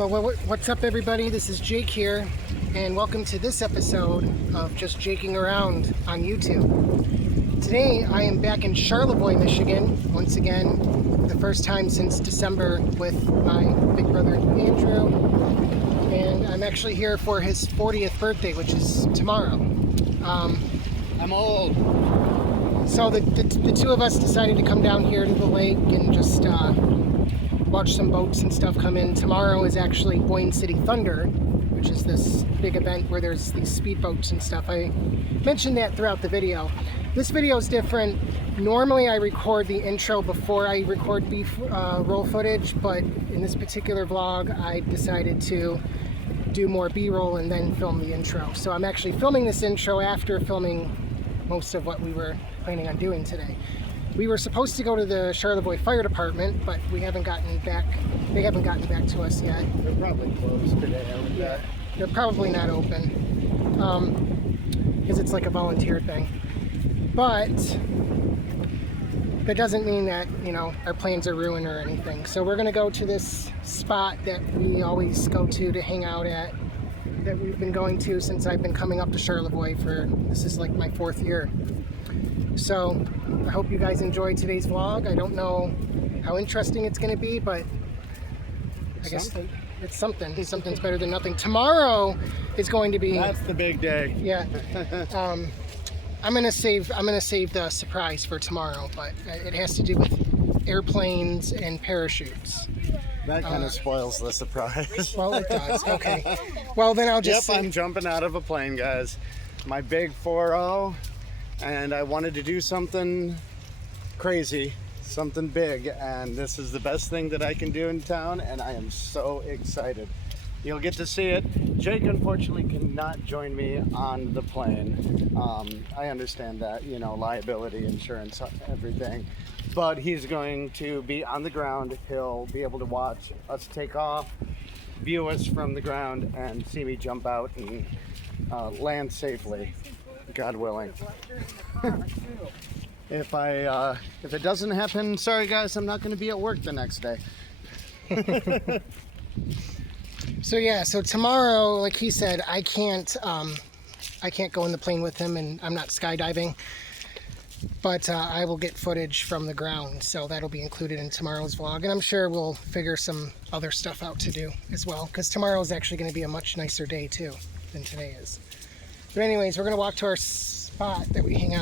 What's up, everybody? This is Jake here, and welcome to this episode of Just Jaking Around on YouTube. Today, I am back in Charlevoix, Michigan, once again, the first time since December with my big brother Andrew, and I'm actually here for his 40th birthday, which is tomorrow. I'm old. So the two of us decided to come down here to the lake and just watch some boats and stuff come in. Tomorrow is actually Boyne City Thunder, which is this big event where there's these speedboats and stuff. I mentioned that throughout the video. This video is different. Normally I record the intro before I record roll footage, but in this particular vlog I decided to do more B-roll and then film the intro. So I'm actually filming this intro after filming most of what we were planning on doing today. We were supposed to go to the Charlevoix Fire Department, but we haven't gotten back. They haven't gotten back to us yet. They're probably closed today. Yeah, they're probably not open because it's like a volunteer thing. But that doesn't mean that, you know, our plans are ruined or anything. So we're gonna go to this spot that we always go to hang out at, that we've been going to since I've been coming up to Charlevoix this is like my 4th year. So I hope you guys enjoyed today's vlog. I don't know how interesting it's going to be, but I guess it's something. Something's better than nothing. Tomorrow is going to be... That's the big day. Yeah. I'm gonna save the surprise for tomorrow, but it has to do with airplanes and parachutes. That kind of spoils the surprise. Well, it does. Okay. Well, then I'll just... Yep, I'm jumping out of a plane, guys. My big 4.0. And I wanted to do something crazy, something big, and this is the best thing that I can do in town, and I am so excited. You'll get to see it. Jake unfortunately cannot join me on the plane. I understand that, you know, liability, insurance, everything, but he's going to be on the ground. He'll be able to watch us take off, view us from the ground, and see me jump out and land safely. God willing. If it doesn't happen, sorry guys, I'm not going to be at work the next day. So tomorrow, like he said, I can't go in the plane with him, and I'm not skydiving, but I will get footage from the ground, so that'll be included in tomorrow's vlog, and I'm sure we'll figure some other stuff out to do as well, because tomorrow is actually going to be a much nicer day too than today is. But anyways, we're going to walk to our spot that we hang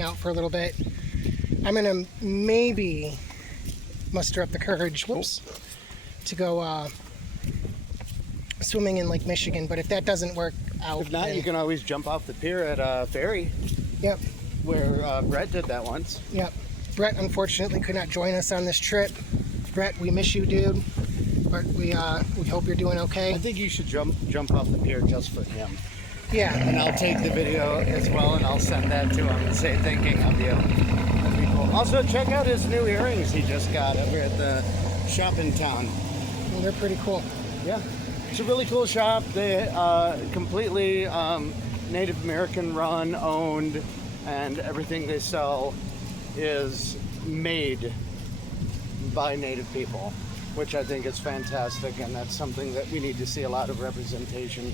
out for a little bit. I'm going to maybe muster up the courage, to go swimming in Lake Michigan. But if that doesn't work out... If not, you can always jump off the pier at Ferry. Yep. Where Brett did that once. Yep. Brett, unfortunately, could not join us on this trip. Brett, we miss you, dude. But we hope you're doing okay. I think you should jump off the pier just for him. Yeah. And I'll take the video as well, and I'll send that to him and say thinking of you. That'd be cool. Also, check out his new earrings he just got over at the shop in town. Well, they're pretty cool. Yeah. It's a really cool shop. They completely Native American run, owned, and everything they sell is made by Native people, which I think is fantastic, and that's something that we need to see a lot of representation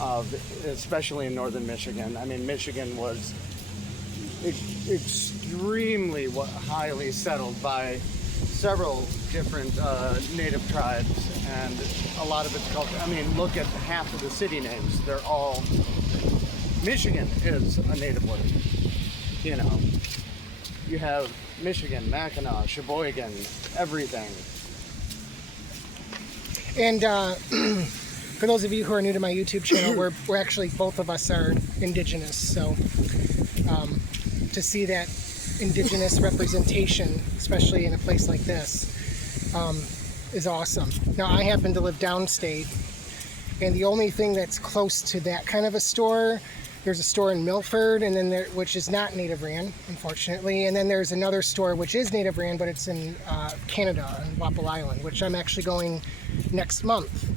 of, especially in northern Michigan. I mean, Michigan was extremely highly settled by several different native tribes, and a lot of it's culture. I mean, look at half of the city names. They're all... Michigan is a native word. You know, you have Michigan, Mackinac, Sheboygan, everything. And for those of you who are new to my YouTube channel, we're actually, both of us are indigenous, so to see that indigenous representation, especially in a place like this, is awesome. Now, I happen to live downstate, and the only thing that's close to that kind of a store, there's a store in Milford, and then which is not native ran, unfortunately, and then there's another store which is native ran, but it's in Canada, on Wapple Island, which I'm actually going next month.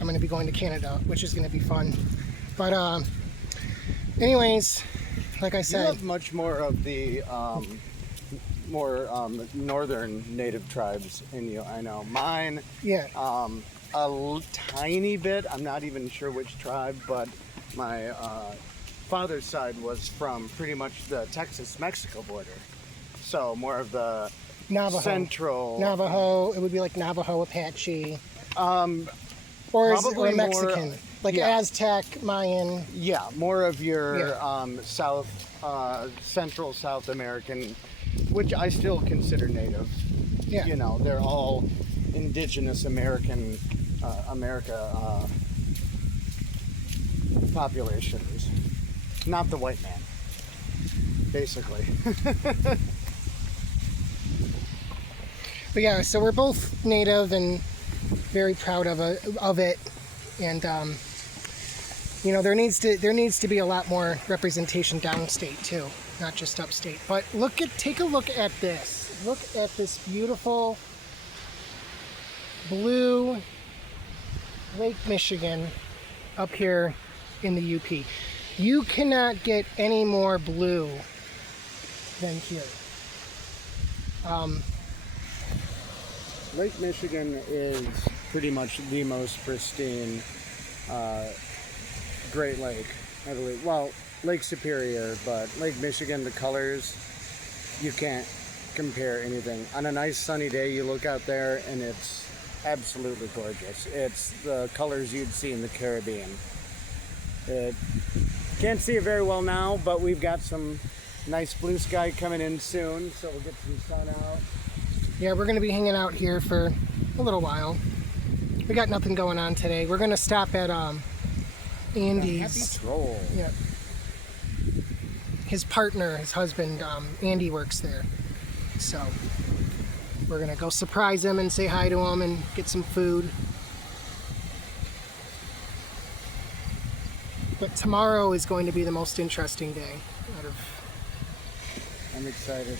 I'm going to be going to Canada, which is going to be fun. But anyways, like I said, you have much more of the northern native tribes in you. I know mine. Yeah. tiny bit. I'm not even sure which tribe, but my father's side was from pretty much the Texas-Mexico border. So more of the Navajo. central. Navajo, it would be like Navajo, Apache. Or Mexican. Aztec, Mayan. Yeah, more of your Central South American, which I still consider native. Yeah. You know, they're all indigenous America populations, not the white man, basically. But yeah, so we're both native and very proud of it, and there needs to be a lot more representation downstate too, not just upstate. But take a look at this. Look at this beautiful blue Lake Michigan up here in the UP. You cannot get any more blue than here. Lake Michigan is pretty much the most pristine Great Lake, I believe. Well, Lake Superior, but Lake Michigan, the colors, you can't compare anything. On a nice sunny day, you look out there and it's absolutely gorgeous. It's the colors you'd see in the Caribbean. Can't see it very well now, but we've got some nice blue sky coming in soon, so we'll get some sun out. Yeah, we're going to be hanging out here for a little while. We got nothing going on today. We're going to stop at Andy's. Happy Troll. Yeah. His partner, his husband, Andy, works there. So we're going to go surprise him and say hi to him and get some food. But tomorrow is going to be the most interesting day out of... I'm excited.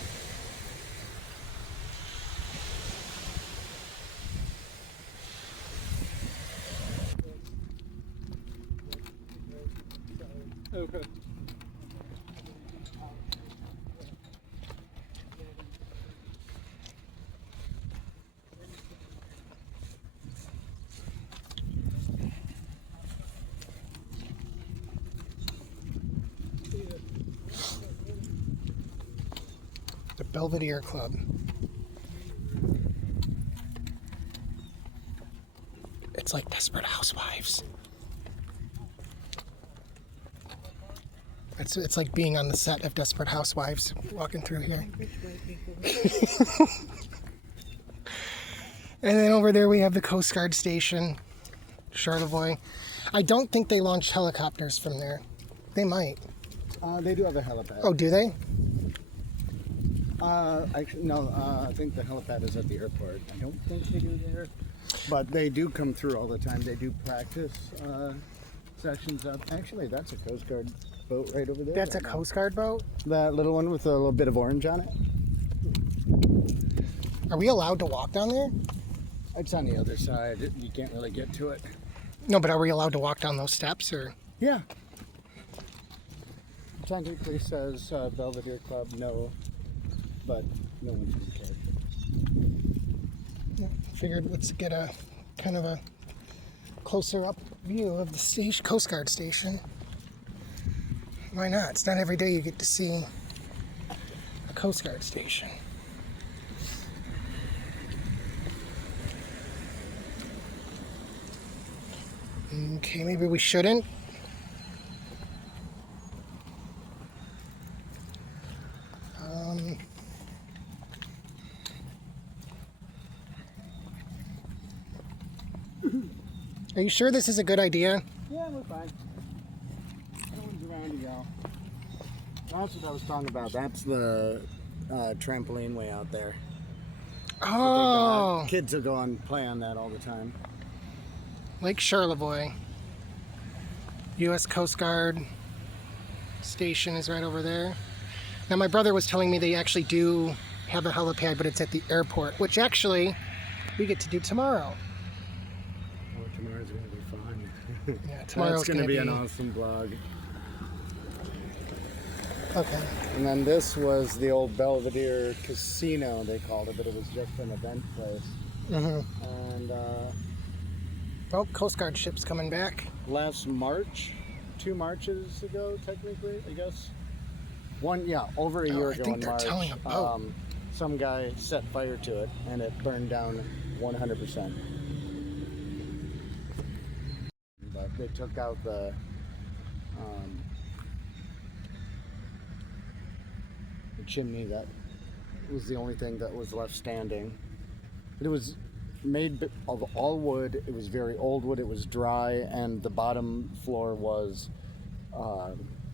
Okay. The Belvedere Club. It's like Desperate Housewives. It's like being on the set of Desperate Housewives, walking through here. And then over there we have the Coast Guard station, Charlevoix. I don't think they launch helicopters from there. They might. They do have a helipad. Oh, do they? Actually, no. I think the helipad is at the airport. I don't think they do there, but they do come through all the time. They do practice sessions up. Actually, that's a Coast Guard boat right over there. That's a Coast Guard boat? That little one with a little bit of orange on it. Are we allowed to walk down there? It's on the other side. You can't really get to it. No, but are we allowed to walk down those steps, or? Yeah. It technically says Belvedere Club, no, but no one's going to care. Yeah, figured let's get a kind of a closer up view of the station, Coast Guard station. Why not? It's not every day you get to see a Coast Guard station. Okay, maybe we shouldn't. Are you sure this is a good idea? Yeah, we're fine. No one's around to yell. That's what I was talking about. That's the trampoline way out there. Oh, Kids will go and play on that all the time. Lake Charlevoix. U.S. Coast Guard station is right over there. Now, my brother was telling me they actually do have a helipad, but it's at the airport, which actually we get to do tomorrow. Oh, tomorrow's going to be fun. Yeah, tomorrow's going to be an awesome vlog. Okay. And then this was the old Belvedere Casino, they called it, but it was just an event place. Mm-hmm. And Oh, Coast Guard ship's coming back. Last March, 2 Marches ago, technically, I guess. One, yeah, over a year I ago think in they're March. towing a boat. Some guy set fire to it, and it burned down 100%. But they took out the chimney. That was the only thing that was left standing. It was made of all wood. It was very old wood. It was dry, and the bottom floor was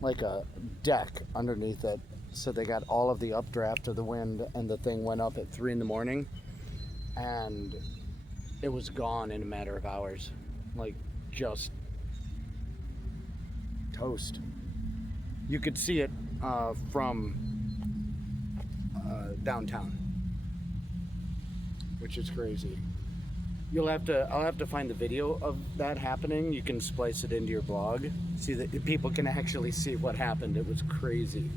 like a deck underneath it. So they got all of the updraft of the wind, and the thing went up at 3 in the morning, and it was gone in a matter of hours. Like, just toast. You could see it from downtown, which is crazy. I'll have to find the video of that happening. You can splice it into your blog. See that people can actually see what happened. It was crazy.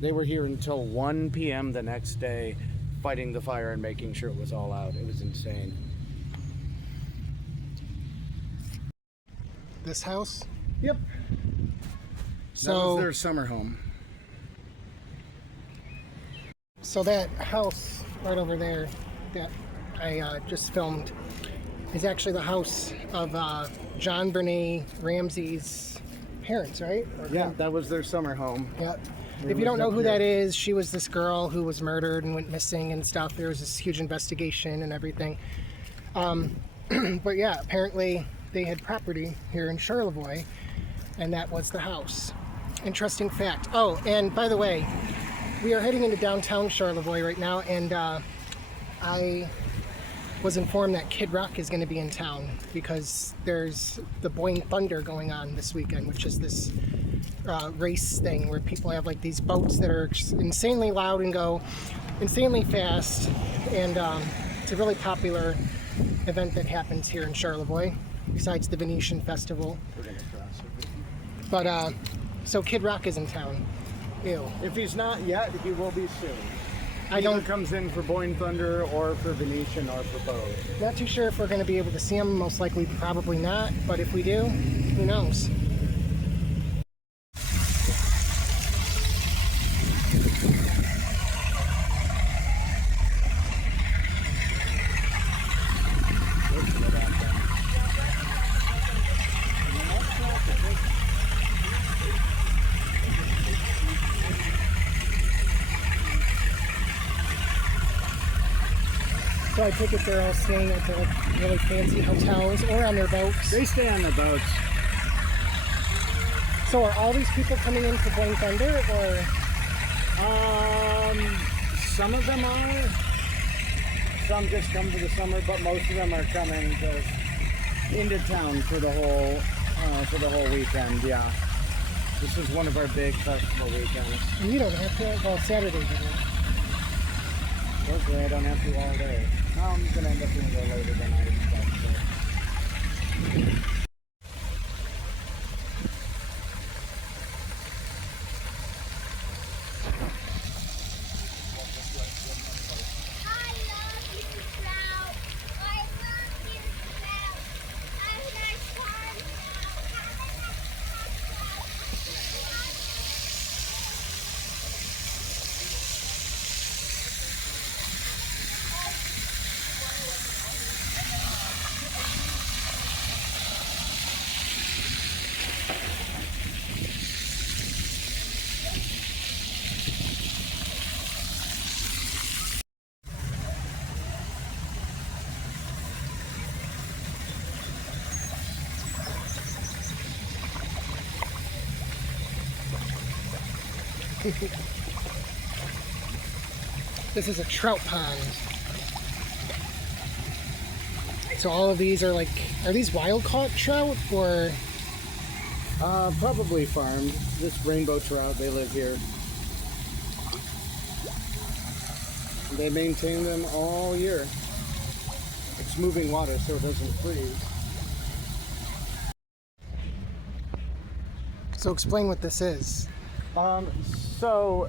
They were here until 1 p.m. the next day, fighting the fire and making sure it was all out. It was insane. This house? Yep. So that was their summer home. So that house right over there that I just filmed is actually the house of John Bernay Ramsey's parents, right? Yeah, that was their summer home. Yeah. If you don't know who that is, she was this girl who was murdered and went missing and stuff. There was this huge investigation and everything. But yeah, apparently they had property here in Charlevoix, and that was the house. Interesting fact. Oh, and by the way, we are heading into downtown Charlevoix right now, and I was informed that Kid Rock is going to be in town because there's the Boyne Thunder going on this weekend, which is this race thing where people have like these boats that are insanely loud and go insanely fast, and it's a really popular event that happens here in Charlevoix besides the Venetian Festival. But so Kid Rock is in town. Ew. If he's not yet, he will be soon. I don't. Either comes in for Boyne Thunder or for Venetian or for both. Not too sure if we're going to be able to see him. Most likely, probably not. But if we do, who knows? So I take it they're all staying at the really fancy hotels or on their boats. They stay on the boats. So are all these people coming in for Boyne Thunder, or? Some of them are. Some just come for the summer, but most of them are coming into town for the whole weekend. Yeah, this is one of our big festival weekends. And you don't have to. Well, Saturday you do. Hopefully I don't have to all day. I'm gonna end up doing it later than I expect. This is a trout pond. So all of these are are these wild caught trout or? Probably farmed. This rainbow trout, they live here. They maintain them all year. It's moving water, so it doesn't freeze. So explain what this is. So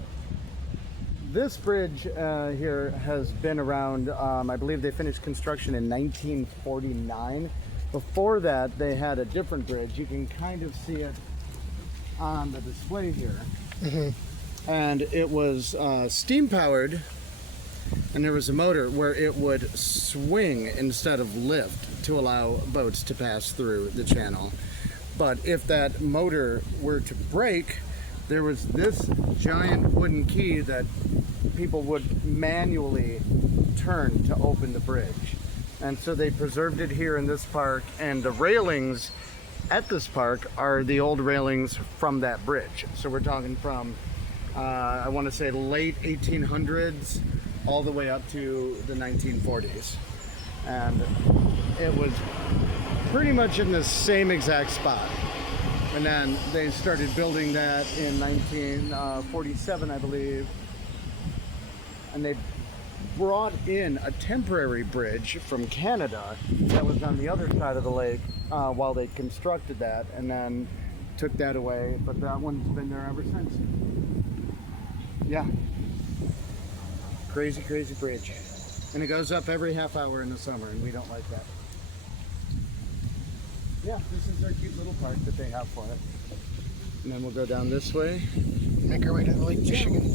this bridge here has been around, I believe they finished construction in 1949. Before that, they had a different bridge. You can kind of see it on the display here. And it was steam powered, and there was a motor where it would swing instead of lift to allow boats to pass through the channel. But if that motor were to break, there was this giant wooden key that people would manually turn to open the bridge. And so they preserved it here in this park, and the railings at this park are the old railings from that bridge. So we're talking from, I want to say late 1800s all the way up to the 1940s. And it was pretty much in the same exact spot. And then they started building that in 1947, I believe. And they brought in a temporary bridge from Canada that was on the other side of the lake while they constructed that, and then took that away, but that one's been there ever since. Yeah. Crazy, crazy bridge. And it goes up every half hour in the summer, and we don't like that. Yeah, this is their cute little park that they have for it. And then we'll go down this way. Make our way to the Lake Michigan.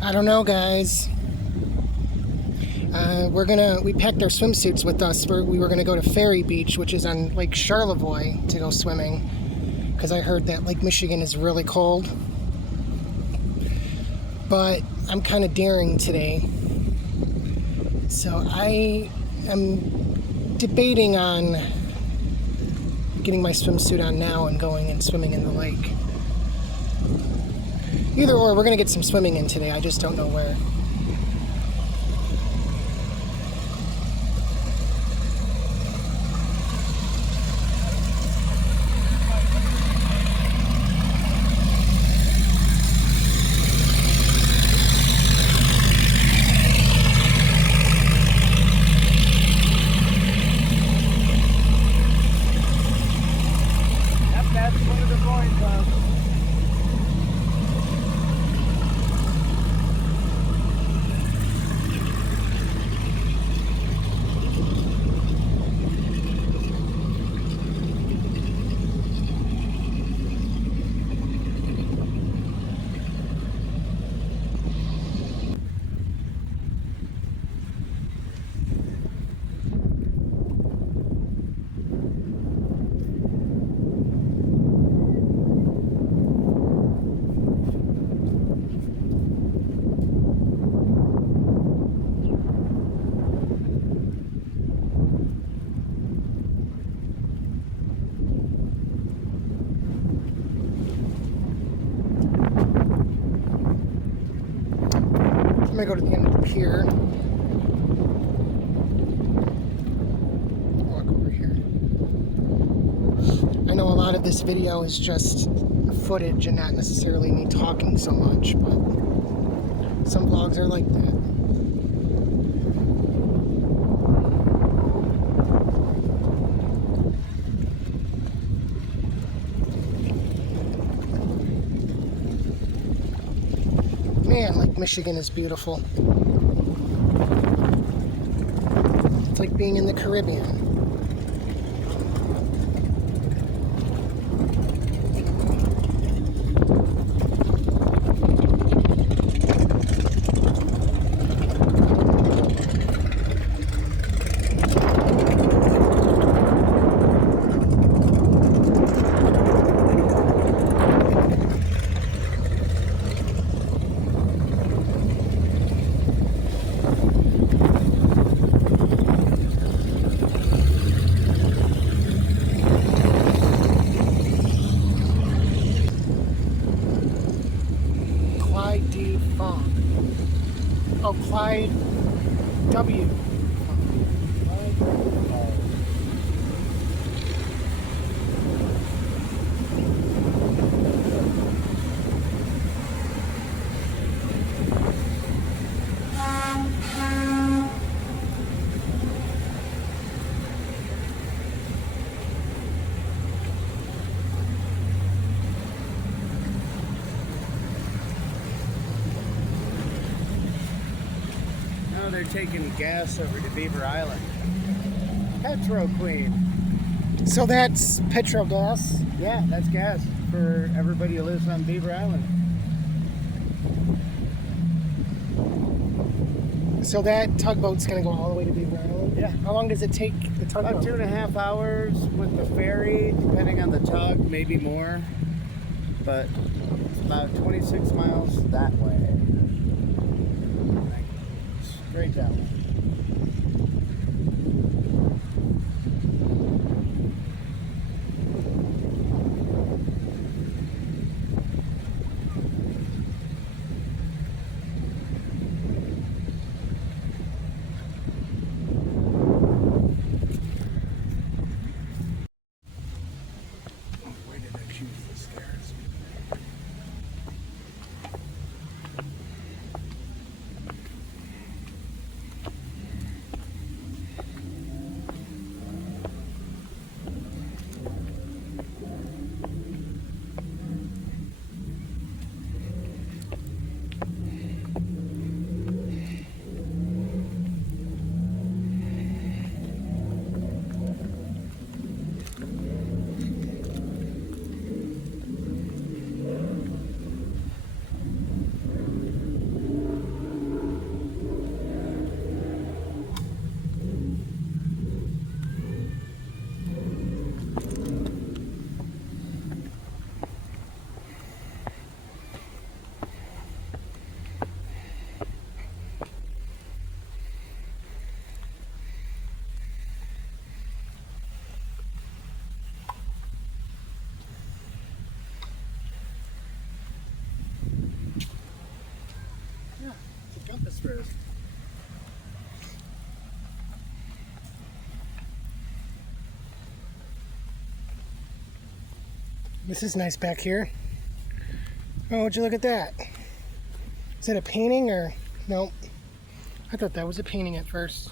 I don't know, guys. We packed our swimsuits with us. We were gonna go to Ferry Beach, which is on Lake Charlevoix, to go swimming, because I heard that Lake Michigan is really cold. But I'm kind of daring today, so I am debating on getting my swimsuit on now and going and swimming in the lake. Either or, we're going to get some swimming in today. I just don't know where. That's one of the points. gonna go to the end of the pier. Walk over here. I know a lot of this video is just footage and not necessarily me talking so much, but some vlogs are like that. Man, Lake Michigan is beautiful. It's like being in the Caribbean. Oh, Clyde W. They're taking gas over to Beaver Island. Petro Queen. So that's petrol gas? Yeah, that's gas for everybody who lives on Beaver Island. So that tugboat's gonna go all the way to Beaver Island? Yeah. How long does it take the tugboat? About 2.5 hours with the ferry, depending on the tug, maybe more. But it's about 26 miles that way. Straight that way. Where did I choose the stairs? Compass rose. This is nice back here. Oh, would you look at that? Is it a painting or no? I thought that was a painting at first.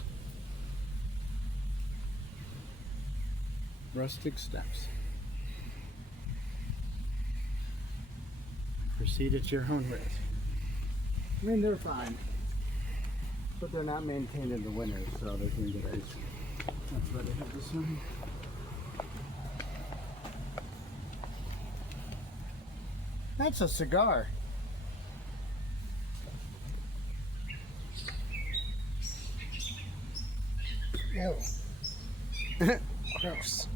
Rustic steps. Proceed at your own risk. I mean, they're fine, but they're not maintained in the winter, so they can get icy. That's why they have this one. That's a cigar. Ew. Gross.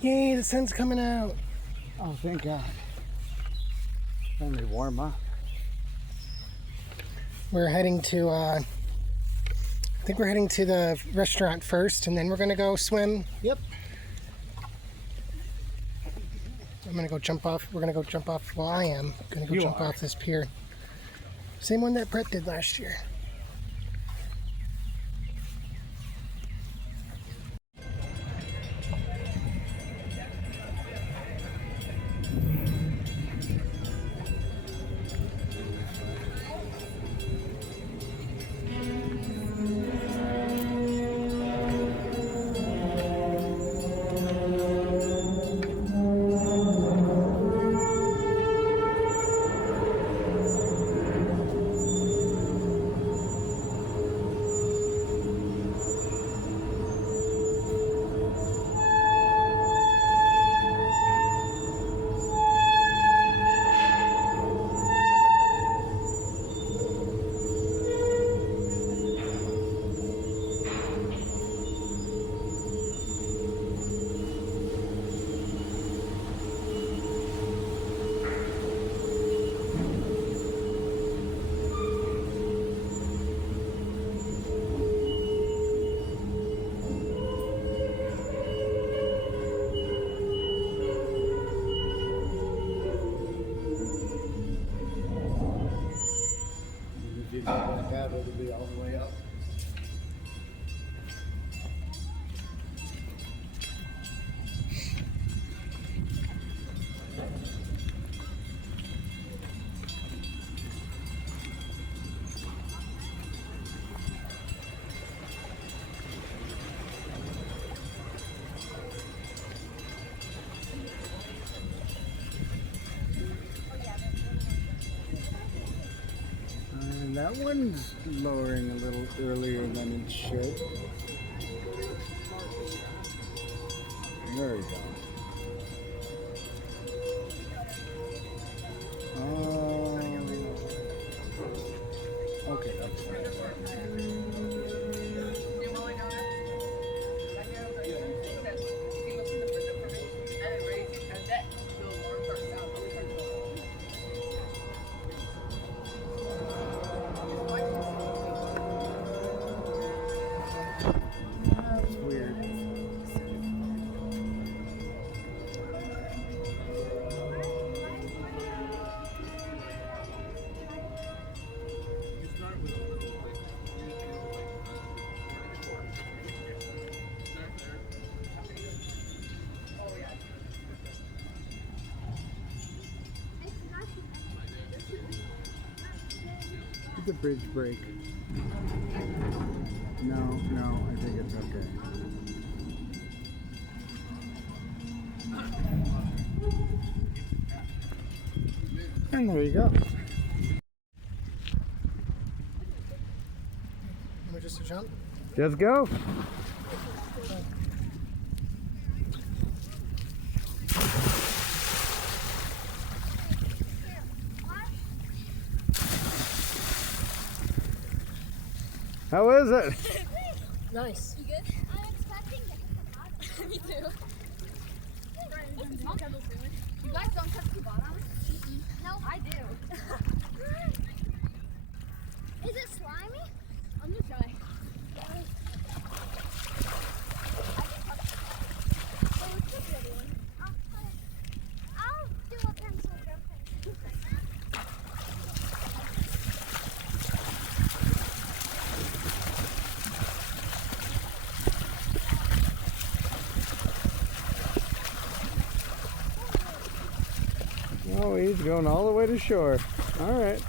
Yay, the sun's coming out. Oh, thank God. Finally warm up. We're heading to, I think we're heading to the restaurant first, and then we're gonna go swim. Yep. I'm gonna go jump off. We're gonna go jump off. Well, I am gonna go You jump are. off this pier. Same one that Brett did last year. If you go back out, it'll be all the way up. And that one's lowering a little earlier than it should. There we go. Okay, that's fine. That's weird. Did the bridge break? No, I think it's okay. And there you go. Am I just a jump? Let's go. How is it? Nice. You good? I'm expecting to hit the bottom. Me too. You guys don't touch the bottom? No, I do. Is it slimy? I'm gonna try. I'll do a pencil jumping. Oh, he's going all the way to shore. All right.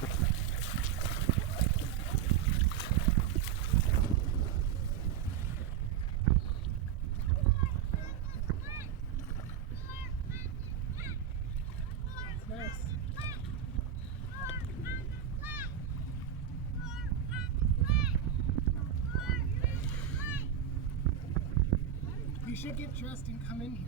Nice. You should get dressed and come in here.